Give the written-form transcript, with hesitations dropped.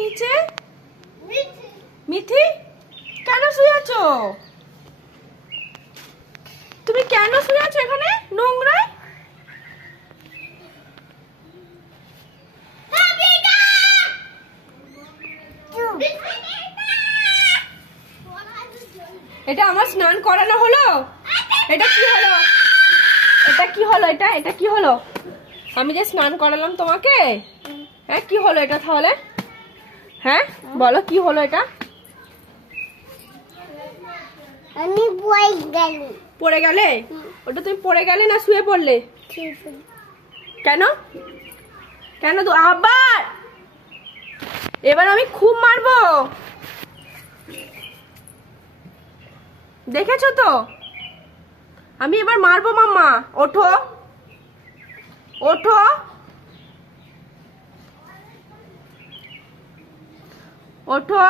নিচে? মিঠি কেন শুয়ে আছো? তুমি কেন শুয়ে আছো এখানে নোংরায়? এটা আমার স্নান করানো হলো? এটা কি হলো? এটা কি হলো? এটা কি হলো? আমি যে স্নান করালাম তোমাকে, হ্যাঁ কি হলো এটা তাহলে? হ্যাঁ বলো কি হলো এটা? আমি পড়ে গেলে? ওটা তুমি পড়ে গেলে না শুয়ে পড়লে? কেন কেন তো আবার? এবার আমি খুব মারবো, দেখেছো তো? আমি এবার মারবো মাম্মা। ওঠো ওঠো ওঠো।